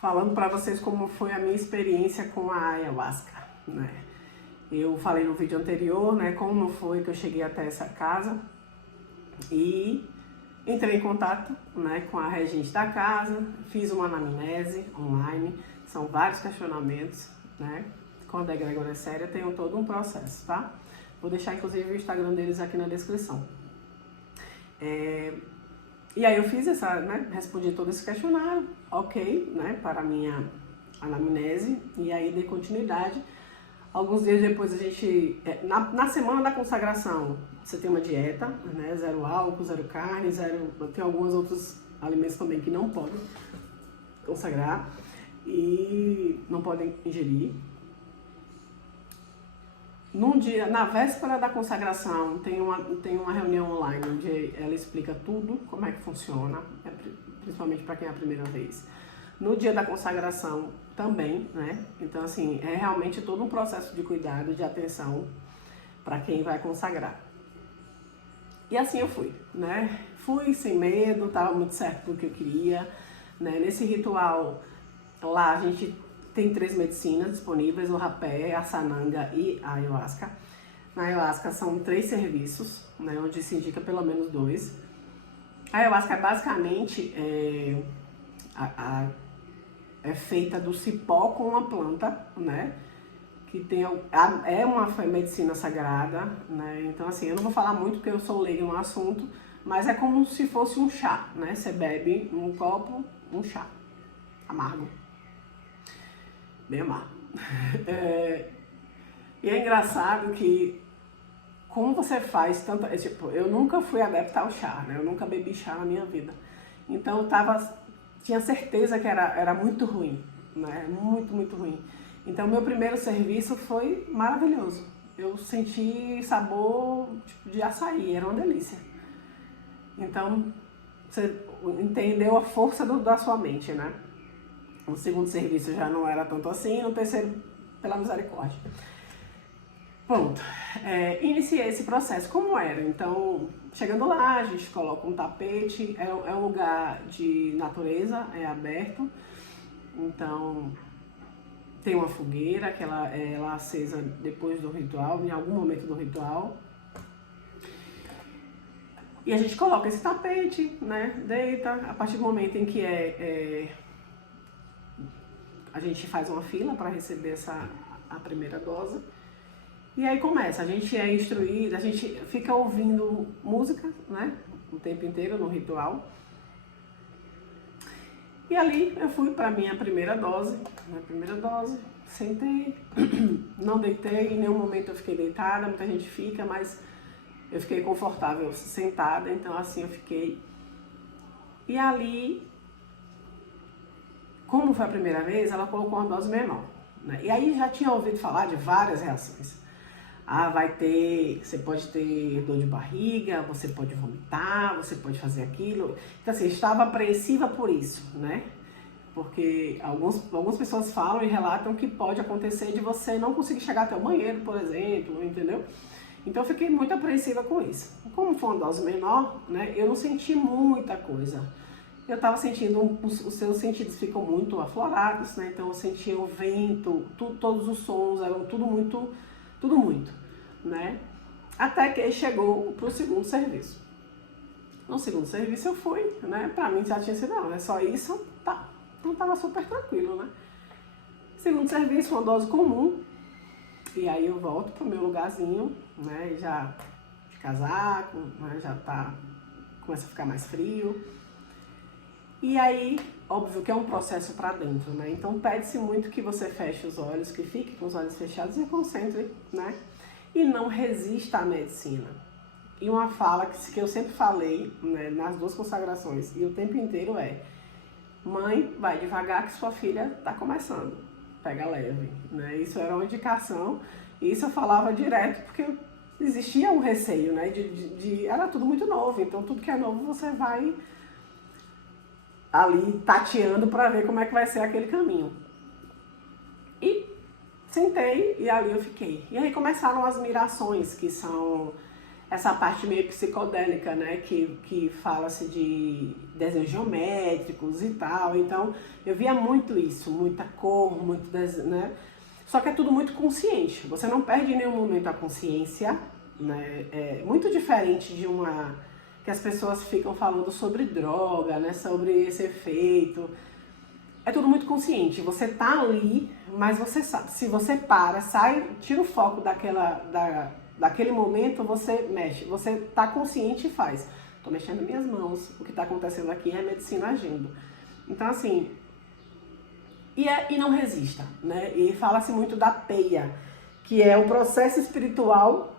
falando para vocês como foi a minha experiência com a ayahuasca, né? Eu falei no vídeo anterior, né, como foi que eu cheguei até essa casa e entrei em contato, né, com a regente da casa, fiz uma anamnese online, são vários questionamentos, né? Quando a egrégora é séria, tem todo um processo, tá? Vou deixar inclusive o Instagram deles aqui na descrição. E aí eu fiz essa, né, respondi todo esse questionário, ok, né, para a minha anamnese, e aí dei continuidade. Alguns dias depois a gente, na semana da consagração, você tem uma dieta, né, 0 álcool, 0 carne, tem alguns outros alimentos também que não podem consagrar e não podem ingerir. Num dia, na véspera da consagração, tem uma reunião online onde ela explica tudo, como é que funciona, principalmente para quem é a primeira vez. No dia da consagração também, né? Então, assim, é realmente todo um processo de cuidado, de atenção para quem vai consagrar. E assim eu fui, né? Fui sem medo, estava muito certo do que eu queria, né? Nesse ritual, lá a gente tem 3 medicinas disponíveis, o rapé, a sananga e a ayahuasca. Na ayahuasca são 3 serviços, né, onde se indica pelo menos 2. A ayahuasca basicamente é feita do cipó com uma planta, né, que é uma medicina sagrada, né, então assim, eu não vou falar muito porque eu sou leiga no assunto, mas é como se fosse um chá, né, você bebe um copo, um chá amargo. Bem amargo. E é engraçado que, como você faz tanto... Tipo, eu nunca fui adepta ao chá, né? Eu nunca bebi chá na minha vida. Então, tinha certeza que era muito ruim, né? Muito, muito ruim. Então, meu primeiro serviço foi maravilhoso. Eu senti sabor tipo, de açaí, era uma delícia. Então, você entendeu a força da sua mente, né? O segundo serviço já não era tanto assim, no terceiro, pela misericórdia. Pronto, iniciei esse processo. Como era? Então, chegando lá, a gente coloca um tapete, é um lugar de natureza, é aberto. Então, tem uma fogueira que ela é acesa depois do ritual, em algum momento do ritual. E a gente coloca esse tapete, né, deita, a partir do momento em que a gente faz uma fila para receber a primeira dose. E aí começa, a gente é instruído, a gente fica ouvindo música, né, o tempo inteiro no ritual. E ali eu fui para a minha primeira dose, sentei, não deitei, em nenhum momento eu fiquei deitada, muita gente fica, mas eu fiquei confortável sentada, então assim eu fiquei. E ali, como foi a primeira vez, ela colocou uma dose menor, né? E aí já tinha ouvido falar de várias reações. Você pode ter dor de barriga, você pode vomitar, você pode fazer aquilo. Então assim, eu estava apreensiva por isso, né? Porque algumas pessoas falam e relatam que pode acontecer de você não conseguir chegar até o banheiro, por exemplo, entendeu? Então eu fiquei muito apreensiva com isso. Como foi uma dose menor, né, eu não senti muita coisa. Eu estava sentindo, os seus sentidos ficam muito aflorados, né? Então eu sentia o vento, todos os sons, eram tudo muito, né? Até que chegou pro segundo serviço. No segundo serviço eu fui, né? Pra mim já tinha sido, não, é só isso, tá. Então tava super tranquilo, né? Segundo serviço, uma dose comum. E aí eu volto pro meu lugarzinho, né? Já de casaco, né? Começa a ficar mais frio. E aí, óbvio que é um processo para dentro, né? Então pede-se muito que você feche os olhos, que fique com os olhos fechados e concentre, né? E não resista à medicina. E uma fala que eu sempre falei, né, nas 2 consagrações e o tempo inteiro mãe, vai devagar que sua filha está começando, pega leve, né? Isso era uma indicação, e isso eu falava direto porque existia um receio, né? Era tudo muito novo, então tudo que é novo você vai ali tateando para ver como é que vai ser aquele caminho. Sentei e ali eu fiquei. E aí começaram as mirações, que são essa parte meio psicodélica, né, que fala-se de desenhos geométricos e tal. Então, eu via muito isso, muita cor, muito desenho, né? Só que é tudo muito consciente, você não perde em nenhum momento a consciência, né? É muito diferente de uma... que as pessoas ficam falando sobre droga, né, sobre esse efeito. É tudo muito consciente, você tá ali, mas você sabe, se você para, sai, tira o foco daquele momento, você mexe, você tá consciente e faz. Tô mexendo minhas mãos, o que tá acontecendo aqui é a medicina agindo. Então, assim, e não resista, né? E fala-se muito da peia, que é o processo espiritual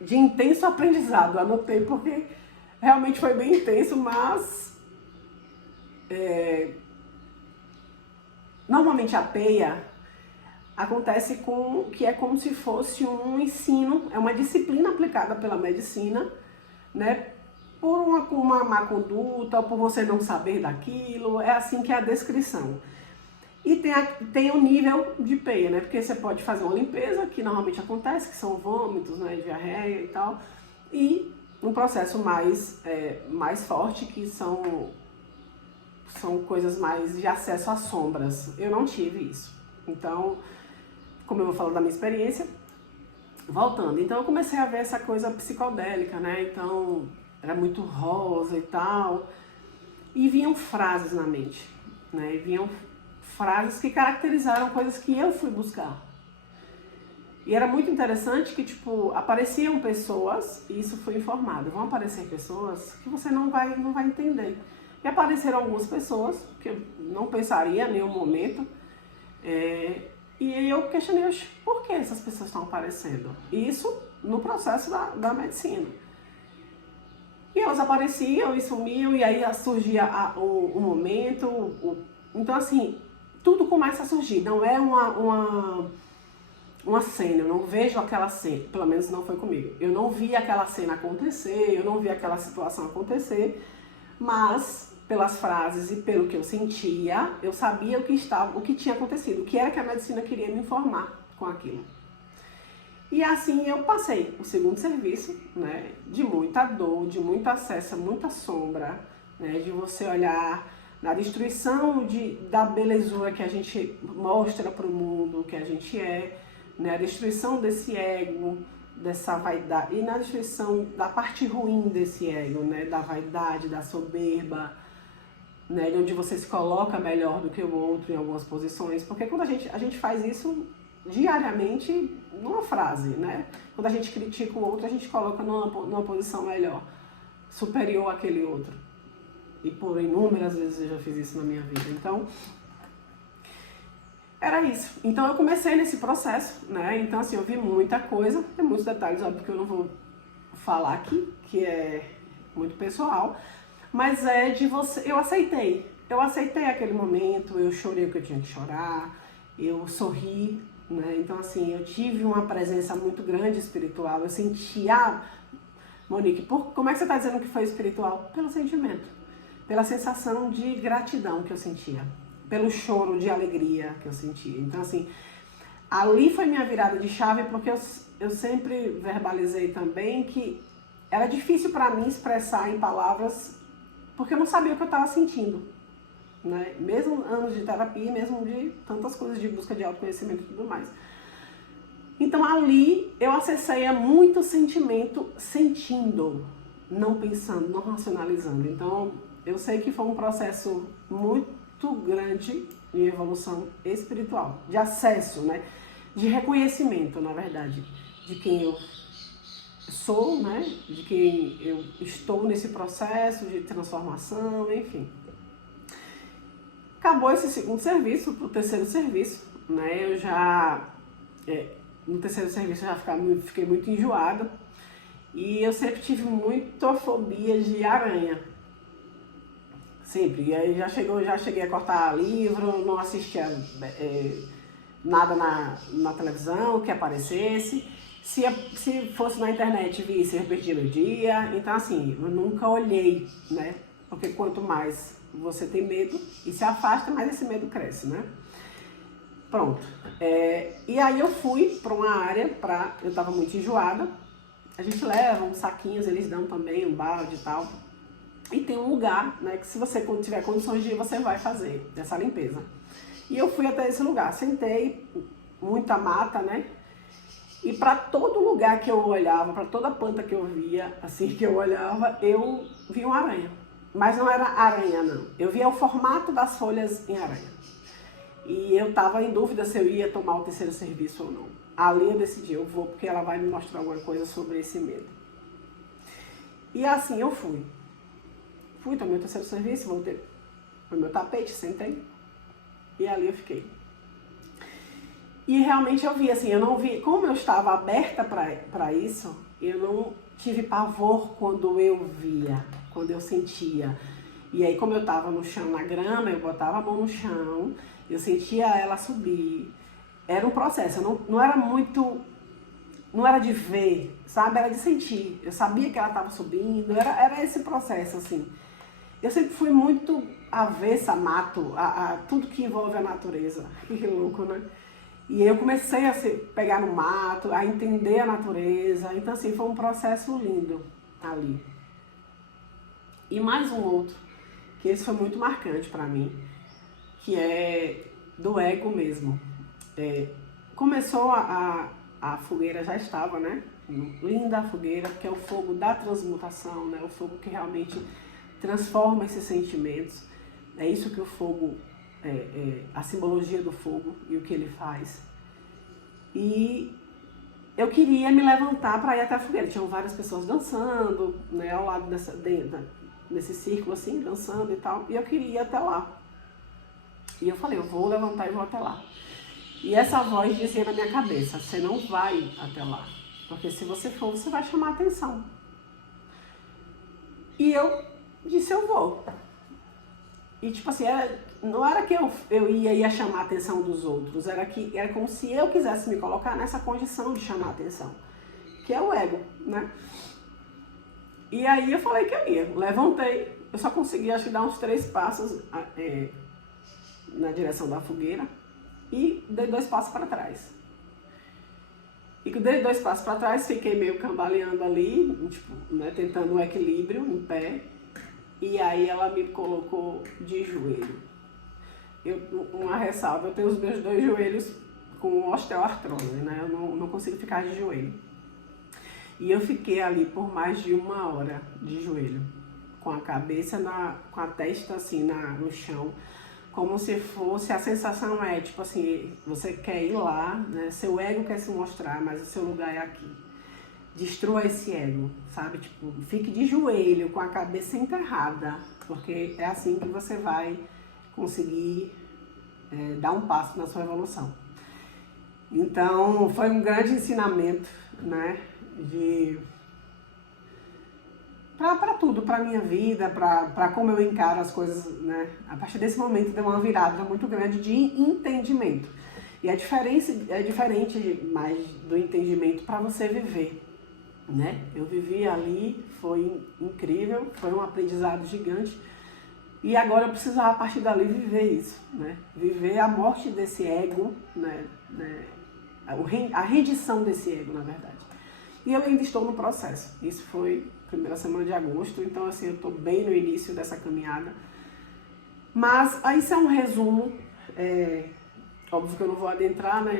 de intenso aprendizado. Anotei porque realmente foi bem intenso, mas normalmente a peia acontece que é como se fosse um ensino, é uma disciplina aplicada pela medicina, né? Por uma má conduta, ou por você não saber daquilo, é assim que é a descrição. E tem o nível de peia, né? Porque você pode fazer uma limpeza, que normalmente acontece, que são vômitos, né? Diarreia e tal. E um processo mais forte, que são coisas mais de acesso às sombras. Eu não tive isso. Então, como eu vou falar da minha experiência, voltando. Então, eu comecei a ver essa coisa psicodélica, né? Então, era muito rosa e tal. E vinham frases na mente, né? E vinham frases que caracterizaram coisas que eu fui buscar. E era muito interessante que, tipo, apareciam pessoas, e isso foi informado, vão aparecer pessoas que você não vai entender. E apareceram algumas pessoas que eu não pensaria em nenhum momento, e aí eu questionei, por que essas pessoas estão aparecendo? Isso no processo da medicina. E elas apareciam e sumiam, e aí surgia o momento, então assim, tudo começa a surgir, não é uma cena, eu não vejo aquela cena, pelo menos não foi comigo. Eu não vi aquela cena acontecer, eu não vi aquela situação acontecer, mas pelas frases e pelo que eu sentia, eu sabia o que tinha acontecido, o que era que a medicina queria me informar com aquilo. E assim eu passei o segundo serviço, né, de muita dor, de muito acesso a muita sombra, né, de você olhar na destruição da belezura que a gente mostra para o mundo, que a gente né, a destruição desse ego, dessa vaidade, e na destruição da parte ruim desse ego, né, da vaidade, da soberba, né, de onde você se coloca melhor do que o outro em algumas posições, porque quando a gente faz isso diariamente numa frase, né, quando a gente critica o outro, a gente coloca numa posição melhor, superior àquele outro. E por inúmeras vezes eu já fiz isso na minha vida. Então, era isso. Então eu comecei nesse processo, né? Então assim, eu vi muita coisa, tem muitos detalhes, óbvio que eu não vou falar aqui, que é muito pessoal, mas eu aceitei aquele momento, eu chorei o que eu tinha que chorar, eu sorri, né? Então assim, eu tive uma presença muito grande espiritual, eu senti, Monique, como é que você está dizendo que foi espiritual? Pelo sentimento. Pela sensação de gratidão que eu sentia, pelo choro de alegria que eu sentia. Então, assim, ali foi minha virada de chave, porque eu sempre verbalizei também que era difícil para mim expressar em palavras, porque eu não sabia o que eu estava sentindo, né? Mesmo anos de terapia, mesmo de tantas coisas de busca de autoconhecimento e tudo mais. Então, ali eu acessei a muito sentimento sentindo, não pensando, não racionalizando. Então, eu sei que foi um processo muito grande de evolução espiritual, de acesso, né? De reconhecimento, na verdade, de quem eu sou, né? De quem eu estou nesse processo de transformação, enfim. Acabou esse segundo serviço, pro terceiro serviço, né? Eu já, no terceiro serviço, eu já fiquei muito enjoada e eu sempre tive muita fobia de aranha. Sempre. E aí já cheguei a cortar livro, não assistia nada na televisão que aparecesse. Se fosse na internet, visse, eu perdia meu dia. Então, assim, eu nunca olhei, né? Porque quanto mais você tem medo e se afasta, mais esse medo cresce, né? Pronto. E aí eu fui para uma área, eu estava muito enjoada, a gente leva uns saquinhos, eles dão também um balde e tal. E tem um lugar, né, que se você tiver condições de ir, você vai fazer essa limpeza. E eu fui até esse lugar, sentei, muita mata, né? E para todo lugar que eu olhava, para toda planta que eu via, assim que eu olhava, eu via uma aranha. Mas não era aranha, não. Eu via o formato das folhas em aranha. E eu estava em dúvida se eu ia tomar o terceiro serviço ou não. Ali eu decidi, eu vou, porque ela vai me mostrar alguma coisa sobre esse medo. E assim eu fui. Fui, tomei o terceiro serviço, voltei pro meu tapete, sentei. E ali eu fiquei. E realmente eu vi, assim, eu não vi, como eu estava aberta para isso, eu não tive pavor quando eu via, quando eu sentia. E aí, como eu estava no chão, na grama, eu botava a mão no chão, eu sentia ela subir. Era um processo, não era muito, não era de ver, sabe? Era de sentir. Eu sabia que ela estava subindo, era esse processo, assim. Eu sempre fui muito avessa a mato, a tudo que envolve a natureza. Que louco, né? E eu comecei a pegar no mato, a entender a natureza. Então, assim, foi um processo lindo ali. E mais um outro, que esse foi muito marcante para mim, que é do ego mesmo. Começou a fogueira, já estava, né? Linda a fogueira, que é o fogo da transmutação, né? O fogo que realmente transforma esses sentimentos. É isso que o fogo, a simbologia do fogo e o que ele faz. E eu queria me levantar para ir até a fogueira. Tinham várias pessoas dançando, né, ao lado desse círculo assim, dançando e tal. E eu queria ir até lá. E eu falei, eu vou levantar e vou até lá. E essa voz dizia na minha cabeça, você não vai até lá. Porque se você for, você vai chamar atenção. E eu disse, eu vou. E tipo assim, não era que eu ia chamar a atenção dos outros, era como se eu quisesse me colocar nessa condição de chamar a atenção, que é o ego, né? E aí eu falei que eu ia, levantei, eu só consegui acho que dar uns 3 passos na direção da fogueira e dei 2 passos para trás. E que dei 2 passos para trás, fiquei meio cambaleando ali, tipo, né, tentando um equilíbrio em pé. E aí ela me colocou de joelho. Uma ressalva, eu tenho os meus 2 joelhos com osteoartrose, né? Eu não consigo ficar de joelho. E eu fiquei ali por mais de 1 hora de joelho, com a cabeça, com a testa assim no chão, como se fosse, a sensação tipo assim, você quer ir lá, né? Seu ego quer se mostrar, mas o seu lugar é aqui. Destrua esse ego, sabe? Tipo, fique de joelho, com a cabeça enterrada, porque é assim que você vai conseguir dar um passo na sua evolução. Então, foi um grande ensinamento, né? Para tudo, para minha vida, para como eu encaro as coisas, né? A partir desse momento deu uma virada muito grande de entendimento. E a diferença é diferente mais do entendimento para você viver. Né? Eu vivi ali, foi incrível, foi um aprendizado gigante e agora eu precisava a partir dali viver isso, né? Viver a morte desse ego, né? A rendição desse ego, na verdade. E eu ainda estou no processo, isso foi primeira semana de agosto, então assim, eu estou bem no início dessa caminhada, mas isso é um resumo, óbvio que eu não vou adentrar, né,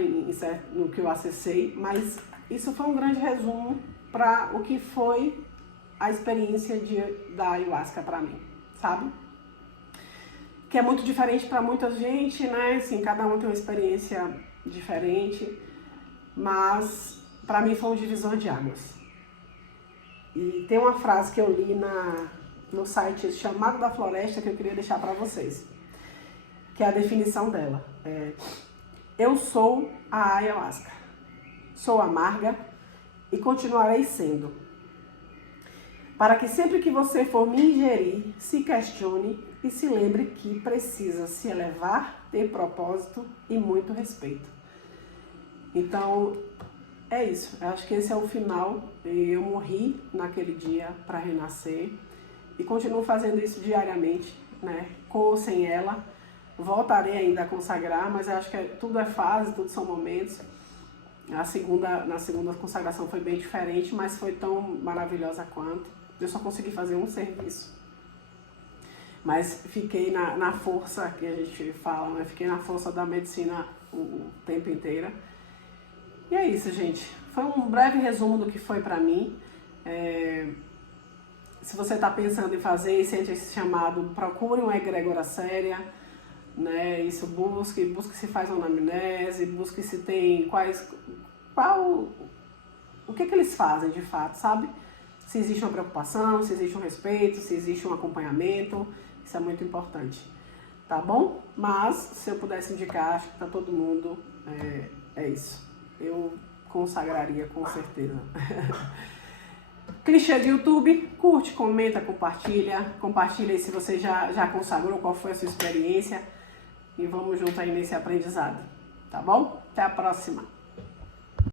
no que eu acessei, mas isso foi um grande resumo para o que foi a experiência da ayahuasca para mim, sabe? Que é muito diferente para muita gente, né? Assim, cada um tem uma experiência diferente, mas para mim foi um divisor de águas. E tem uma frase que eu li no site Chamado da Floresta que eu queria deixar para vocês, que é a definição dela. Eu sou a ayahuasca, sou amarga, e continuarei sendo. Para que sempre que você for me ingerir, se questione e se lembre que precisa se elevar, ter propósito e muito respeito. Então, é isso. Eu acho que esse é o final. Eu morri naquele dia para renascer e continuo fazendo isso diariamente, né? Com ou sem ela. Voltarei ainda a consagrar, mas eu acho que tudo é fase, tudo são momentos. Na segunda consagração foi bem diferente, mas foi tão maravilhosa quanto. Eu só consegui fazer um serviço. Mas fiquei na força que a gente fala, né? Fiquei na força da medicina o tempo inteiro. E é isso, gente. Foi um breve resumo do que foi pra mim. Se você está pensando em fazer e sente esse chamado, procure uma egrégora séria, né? Isso, busque se faz uma anamnese, busque se tem o que eles fazem de fato, sabe? Se existe uma preocupação, se existe um respeito, se existe um acompanhamento, isso é muito importante, tá bom? Mas, se eu pudesse indicar, acho que para todo mundo, é isso. Eu consagraria com certeza. Clichê de YouTube, curte, comenta, compartilha aí se você já consagrou, qual foi a sua experiência, e vamos junto aí nesse aprendizado, tá bom? Até a próxima!